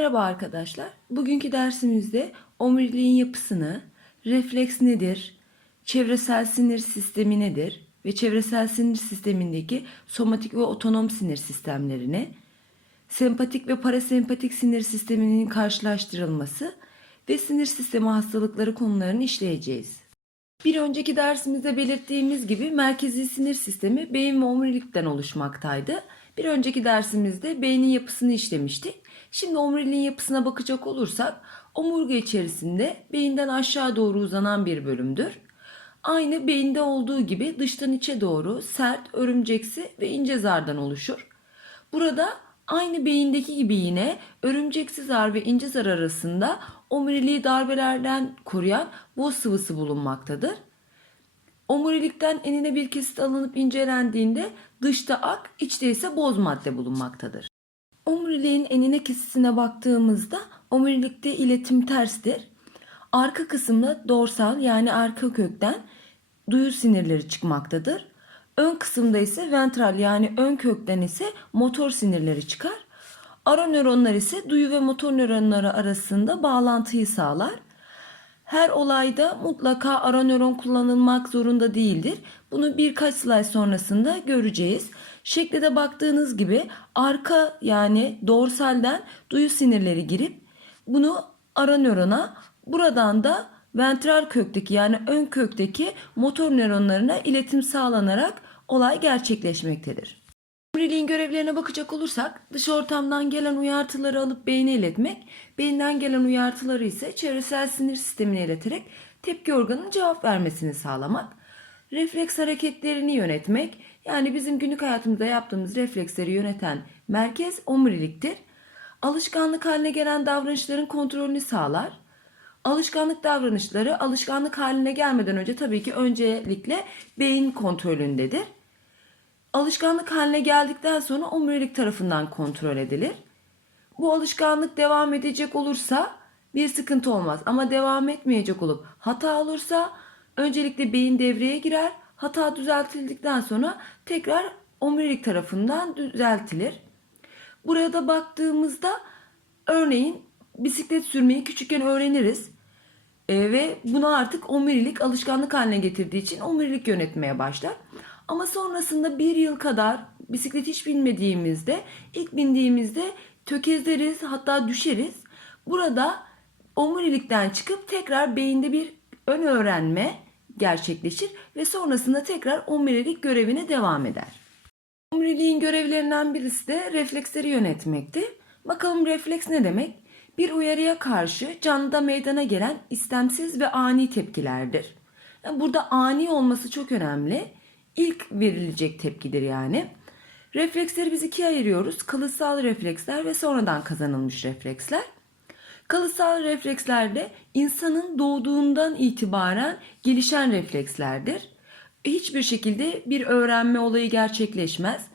Merhaba arkadaşlar. Bugünkü dersimizde omuriliğin yapısını, refleks nedir, çevresel sinir sistemi nedir ve çevresel sinir sistemindeki somatik ve otonom sinir sistemlerini, sempatik ve parasempatik sinir sisteminin karşılaştırılması ve sinir sistemi hastalıkları konularını işleyeceğiz. Bir önceki dersimizde belirttiğimiz gibi merkezi sinir sistemi beyin ve omurilikten oluşmaktaydı. Bir önceki dersimizde beynin yapısını işlemiştik. Şimdi omuriliğin yapısına bakacak olursak omurga içerisinde beyinden aşağı doğru uzanan bir bölümdür. Aynı beyinde olduğu gibi dıştan içe doğru sert, örümceksi ve ince zardan oluşur. Burada aynı beyindeki gibi yine örümceksi zar ve ince zar arasında omuriliği darbelerden koruyan boz sıvısı bulunmaktadır. Omurilikten enine bir kesit alınıp incelendiğinde dışta ak, içte ise boz madde bulunmaktadır. Omuriliğin enine kesisine baktığımızda omurilikte iletim terstir. Arka kısımda dorsal yani arka kökten duyu sinirleri çıkmaktadır. Ön kısımda ise ventral yani ön kökten ise motor sinirleri çıkar. Ara nöronlar ise duyu ve motor nöronları arasında bağlantıyı sağlar. Her olayda mutlaka ara nöron kullanılmak zorunda değildir. Bunu birkaç slide sonrasında göreceğiz. Şekle de baktığınız gibi arka yani dorsalden duyu sinirleri girip bunu ara nörona buradan da ventral kökteki yani ön kökteki motor nöronlarına iletim sağlanarak olay gerçekleşmektedir. Omuriliğin görevlerine bakacak olursak dış ortamdan gelen uyartıları alıp beyne iletmek, beyinden gelen uyartıları ise çevresel sinir sistemine ileterek tepki organının cevap vermesini sağlamak, refleks hareketlerini yönetmek, yani bizim günlük hayatımızda yaptığımız refleksleri yöneten merkez omuriliktir. Alışkanlık haline gelen davranışların kontrolünü sağlar. Alışkanlık davranışları alışkanlık haline gelmeden önce tabii ki öncelikle beyin kontrolündedir. Alışkanlık haline geldikten sonra omurilik tarafından kontrol edilir. Bu alışkanlık devam edecek olursa bir sıkıntı olmaz ama devam etmeyecek olup hata olursa öncelikle beyin devreye girer. Hata düzeltildikten sonra tekrar omurilik tarafından düzeltilir. Buraya da baktığımızda örneğin bisiklet sürmeyi küçükken öğreniriz. E, ve bunu artık omurilik alışkanlık haline getirdiği için omurilik yönetmeye başlar. Ama sonrasında bir yıl kadar bisiklet hiç binmediğimizde ilk bindiğimizde tökezleriz hatta düşeriz. Burada omurilikten çıkıp tekrar beyinde bir ön öğrenme gerçekleşir ve sonrasında tekrar omurilik görevine devam eder. Omuriliğin görevlerinden birisi de refleksleri yönetmekti. Bakalım refleks ne demek? Bir uyarıya karşı canlıda meydana gelen istemsiz ve ani tepkilerdir. Burada ani olması çok önemli. İlk verilecek tepkidir yani. Refleksleri biz ikiye ayırıyoruz. Kalıtsal refleksler ve sonradan kazanılmış refleksler. Kalıtsal reflekslerde insanın doğduğundan itibaren gelişen reflekslerdir. Hiçbir şekilde bir öğrenme olayı gerçekleşmez.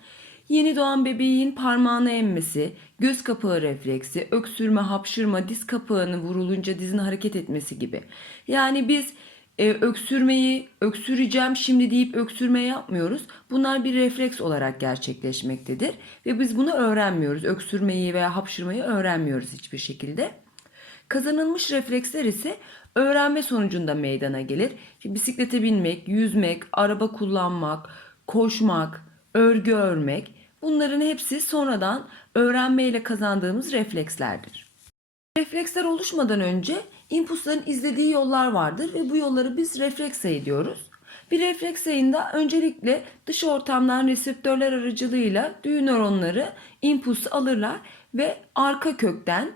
Yeni doğan bebeğin parmağını emmesi, göz kapağı refleksi, öksürme, hapşırma, diz kapağını vurulunca dizin hareket etmesi gibi. Yani biz e, öksürmeyi öksüreceğim şimdi deyip öksürme yapmıyoruz. Bunlar bir refleks olarak gerçekleşmektedir ve biz bunu öğrenmiyoruz. Öksürmeyi veya hapşırmayı öğrenmiyoruz hiçbir şekilde. Kazanılmış refleksler ise öğrenme sonucunda meydana gelir. İşte bisiklete binmek, yüzmek, araba kullanmak, koşmak, örgü örmek bunların hepsi sonradan öğrenmeyle kazandığımız reflekslerdir. Refleksler oluşmadan önce impulsların izlediği yollar vardır ve bu yolları biz refleks sayı. Bir refleks sayında öncelikle dış ortamdan reseptörler aracılığıyla duyu nöronları impulsu alırlar ve arka kökten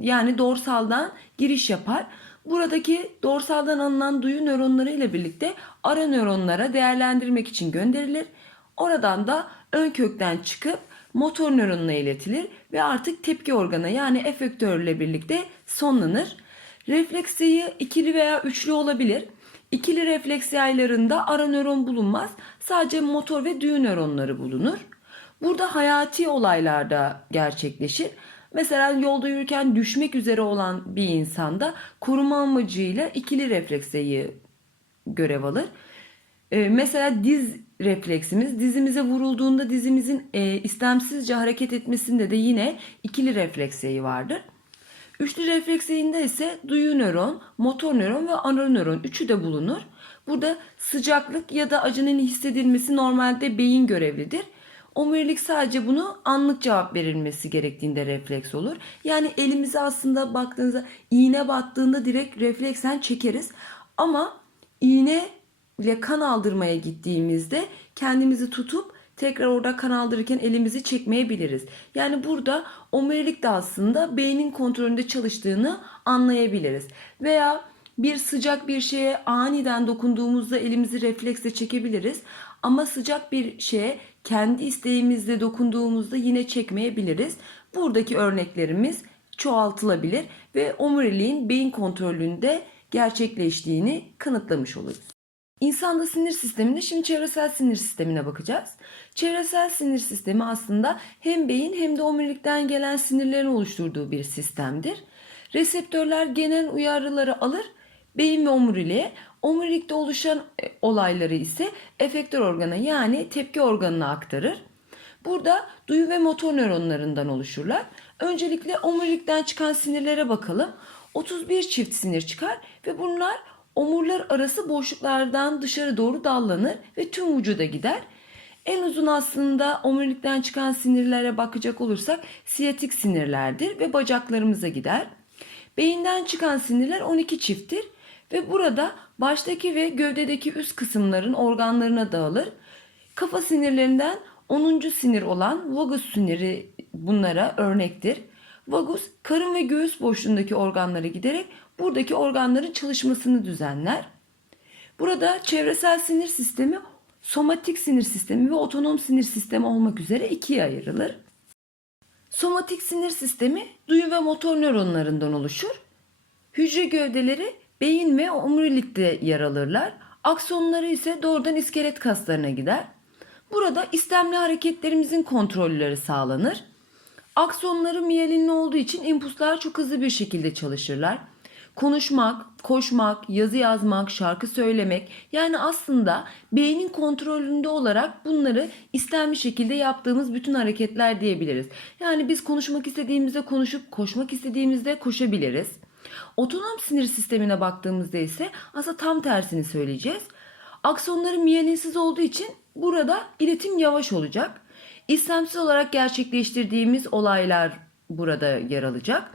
yani dorsaldan giriş yapar. Buradaki dorsaldan alınan duyu nöronları ile birlikte ara nöronlara değerlendirmek için gönderilir. Oradan da ön kökten çıkıp motor nöronuna iletilir ve artık tepki organı yani efektörle birlikte sonlanır. Refleks sayı ikili veya üçlü olabilir. İkili refleks yaylarında ara nöron bulunmaz. Sadece motor ve düğü nöronları bulunur. Burada hayati olaylarda gerçekleşir. Mesela yolda yürürken düşmek üzere olan bir insanda koruma amacıyla ikili refleks sayı görev alır. Ee, mesela diz refleksimiz dizimize vurulduğunda dizimizin e, istemsizce hareket etmesinde de yine ikili refleks sayı vardır. Üçlü refleks beyinde ise duyu nöron, motor nöron ve ana nöron üçü de bulunur. Burada sıcaklık ya da acının hissedilmesi normalde beyin görevlidir. Omurilik sadece bunu anlık cevap verilmesi gerektiğinde refleks olur. Yani elimizi aslında baktığınızda iğne battığında direkt refleksen çekeriz. Ama iğne ile kan aldırmaya gittiğimizde kendimizi tutup tekrar orada kan aldırırken elimizi çekmeyebiliriz. Yani burada omurilik de aslında beynin kontrolünde çalıştığını anlayabiliriz. Veya bir sıcak bir şeye aniden dokunduğumuzda elimizi refleksle çekebiliriz. Ama sıcak bir şeye kendi isteğimizle dokunduğumuzda yine çekmeyebiliriz. Buradaki örneklerimiz çoğaltılabilir ve omuriliğin beyin kontrolünde gerçekleştiğini kanıtlamış oluruz. İnsanda sinir sisteminde şimdi çevresel sinir sistemine bakacağız. Çevresel sinir sistemi aslında hem beyin hem de omurilikten gelen sinirlerin oluşturduğu bir sistemdir. Reseptörler genel uyarıları alır beyin ve omuriliğe. Omurilikte oluşan e, olayları ise efektör organa yani tepki organına aktarır. Burada duyu ve motor nöronlarından oluşurlar. Öncelikle omurilikten çıkan sinirlere bakalım. 31 çift sinir çıkar ve bunlar omurlar arası boşluklardan dışarı doğru dallanır ve tüm vücuda gider. En uzun aslında omurilikten çıkan sinirlere bakacak olursak siyatik sinirlerdir ve bacaklarımıza gider. Beyinden çıkan sinirler 12 çifttir ve burada baştaki ve gövdedeki üst kısımların organlarına dağılır. Kafa sinirlerinden 10. sinir olan vagus siniri bunlara örnektir. Vagus karın ve göğüs boşluğundaki organlara giderek buradaki organların çalışmasını düzenler. Burada çevresel sinir sistemi, somatik sinir sistemi ve otonom sinir sistemi olmak üzere ikiye ayrılır. Somatik sinir sistemi duyu ve motor nöronlarından oluşur. Hücre gövdeleri beyin ve omurilikte yer alırlar. Aksonları ise doğrudan iskelet kaslarına gider. Burada istemli hareketlerimizin kontrolleri sağlanır. Aksonları miyelinli olduğu için impulslar çok hızlı bir şekilde çalışırlar. Konuşmak, koşmak, yazı yazmak, şarkı söylemek yani aslında beynin kontrolünde olarak bunları istenmiş şekilde yaptığımız bütün hareketler diyebiliriz. Yani biz konuşmak istediğimizde konuşup koşmak istediğimizde koşabiliriz. Otonom sinir sistemine baktığımızda ise aslında tam tersini söyleyeceğiz. Aksonları miyelinsiz olduğu için burada iletim yavaş olacak. İstemsiz olarak gerçekleştirdiğimiz olaylar burada yer alacak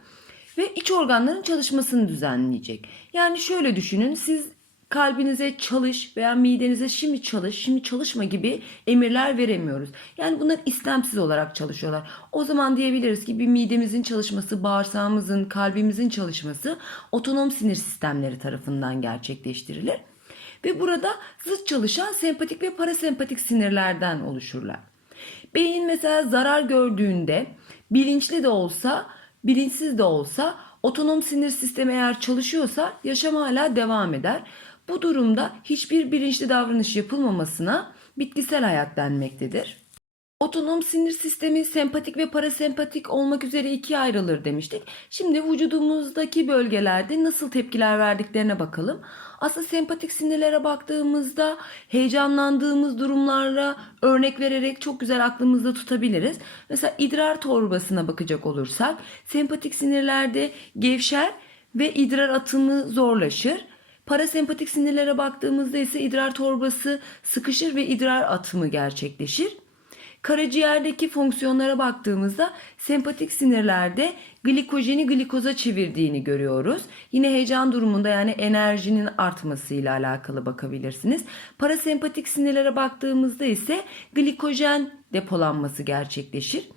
ve iç organların çalışmasını düzenleyecek. Yani şöyle düşünün siz kalbinize çalış veya midenize şimdi çalış, şimdi çalışma gibi emirler veremiyoruz. Yani bunlar istemsiz olarak çalışıyorlar. O zaman diyebiliriz ki bir midemizin çalışması, bağırsağımızın, kalbimizin çalışması otonom sinir sistemleri tarafından gerçekleştirilir. Ve burada zıt çalışan sempatik ve parasempatik sinirlerden oluşurlar. Beyin mesela zarar gördüğünde bilinçli de olsa, bilinçsiz de olsa otonom sinir sistemi eğer çalışıyorsa yaşam hala devam eder. Bu durumda hiçbir bilinçli davranış yapılmamasına bitkisel hayat denmektedir. Otonom sinir sistemi sempatik ve parasempatik olmak üzere ikiye ayrılır demiştik. Şimdi vücudumuzdaki bölgelerde nasıl tepkiler verdiklerine bakalım. Aslında sempatik sinirlere baktığımızda heyecanlandığımız durumlarla örnek vererek çok güzel aklımızda tutabiliriz. Mesela idrar torbasına bakacak olursak sempatik sinirlerde gevşer ve idrar atımı zorlaşır. Parasempatik sinirlere baktığımızda ise idrar torbası sıkışır ve idrar atımı gerçekleşir. Karaciğerdeki fonksiyonlara baktığımızda sempatik sinirlerde glikojeni glikoza çevirdiğini görüyoruz. Yine heyecan durumunda yani enerjinin artmasıyla alakalı bakabilirsiniz. Parasempatik sinirlere baktığımızda ise glikojen depolanması gerçekleşir.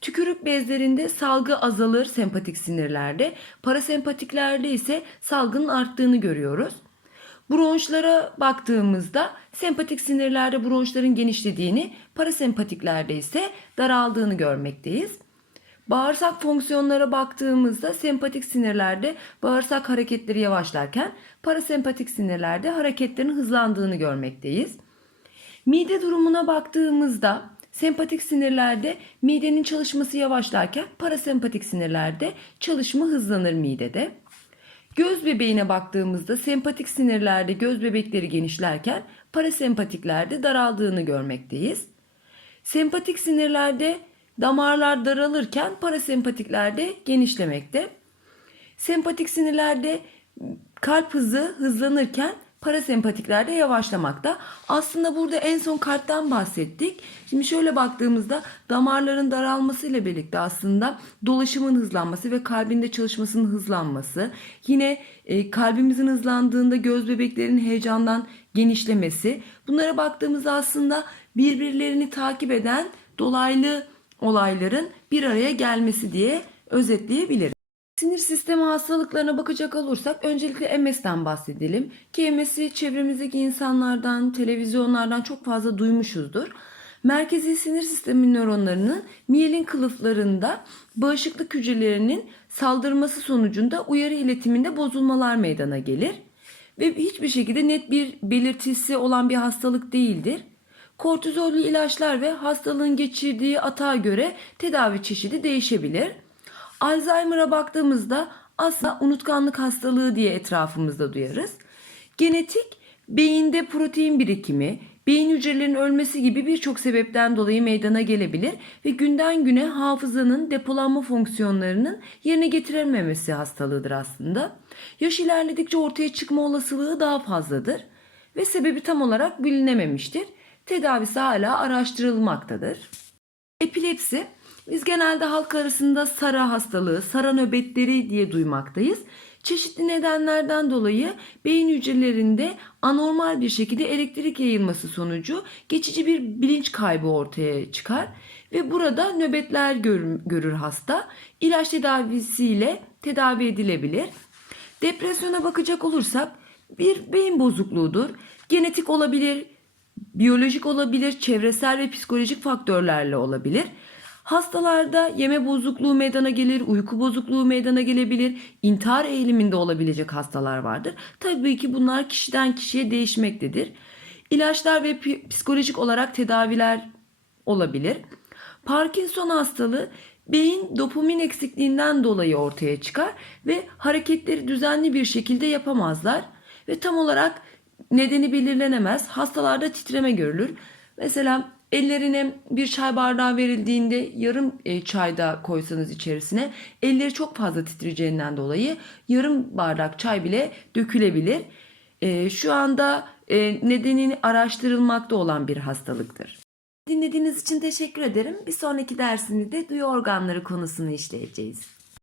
Tükürük bezlerinde salgı azalır sempatik sinirlerde. Parasempatiklerde ise salgının arttığını görüyoruz. Bronşlara baktığımızda sempatik sinirlerde bronşların genişlediğini, parasempatiklerde ise daraldığını görmekteyiz. Bağırsak fonksiyonlara baktığımızda sempatik sinirlerde bağırsak hareketleri yavaşlarken parasempatik sinirlerde hareketlerin hızlandığını görmekteyiz. Mide durumuna baktığımızda sempatik sinirlerde midenin çalışması yavaşlarken parasempatik sinirlerde çalışma hızlanır midede. Göz bebeğine baktığımızda sempatik sinirlerde göz bebekleri genişlerken parasempatiklerde daraldığını görmekteyiz. Sempatik sinirlerde damarlar daralırken parasempatiklerde genişlemekte. Sempatik sinirlerde kalp hızı hızlanırken parasempatiklerde yavaşlamakta. Aslında burada en son kalpten bahsettik. Şimdi şöyle baktığımızda damarların daralmasıyla birlikte aslında dolaşımın hızlanması ve kalbinde çalışmasının hızlanması. Yine e, kalbimizin hızlandığında göz bebeklerinin heyecandan genişlemesi. Bunlara baktığımızda aslında birbirlerini takip eden dolaylı olayların bir araya gelmesi diye özetleyebiliriz. Sinir sistemi hastalıklarına bakacak olursak öncelikle MS'den bahsedelim. Ki MS'i çevremizdeki insanlardan, televizyonlardan çok fazla duymuşuzdur. Merkezi sinir sistemi nöronlarının miyelin kılıflarında bağışıklık hücrelerinin saldırması sonucunda uyarı iletiminde bozulmalar meydana gelir. Ve hiçbir şekilde net bir belirtisi olan bir hastalık değildir. Kortizollü ilaçlar ve hastalığın geçirdiği atağa göre tedavi çeşidi değişebilir. Alzheimer'a baktığımızda aslında unutkanlık hastalığı diye etrafımızda duyarız. Genetik beyinde protein birikimi, beyin hücrelerinin ölmesi gibi birçok sebepten dolayı meydana gelebilir ve günden güne hafızanın depolanma fonksiyonlarının yerine getirilmemesi hastalığıdır aslında. Yaş ilerledikçe ortaya çıkma olasılığı daha fazladır ve sebebi tam olarak bilinememiştir. Tedavisi hala araştırılmaktadır. Epilepsi biz genelde halk arasında sara hastalığı, sara nöbetleri diye duymaktayız. Çeşitli nedenlerden dolayı beyin hücrelerinde anormal bir şekilde elektrik yayılması sonucu geçici bir bilinç kaybı ortaya çıkar ve burada nöbetler görür, görür hasta. İlaç tedavisiyle tedavi edilebilir. Depresyona bakacak olursak bir beyin bozukluğudur. Genetik olabilir, biyolojik olabilir, çevresel ve psikolojik faktörlerle olabilir. Hastalarda yeme bozukluğu meydana gelir, uyku bozukluğu meydana gelebilir, intihar eğiliminde olabilecek hastalar vardır. Tabii ki bunlar kişiden kişiye değişmektedir. İlaçlar ve psikolojik olarak tedaviler olabilir. Parkinson hastalığı beyin dopamin eksikliğinden dolayı ortaya çıkar ve hareketleri düzenli bir şekilde yapamazlar ve tam olarak nedeni belirlenemez. Hastalarda titreme görülür. Mesela ellerine bir çay bardağı verildiğinde yarım e, çayda koysanız içerisine elleri çok fazla titreyeceğinden dolayı yarım bardak çay bile dökülebilir. E, şu anda e, nedenini araştırılmakta olan bir hastalıktır. Dinlediğiniz için teşekkür ederim. Bir sonraki dersimizde duyu organları konusunu işleyeceğiz.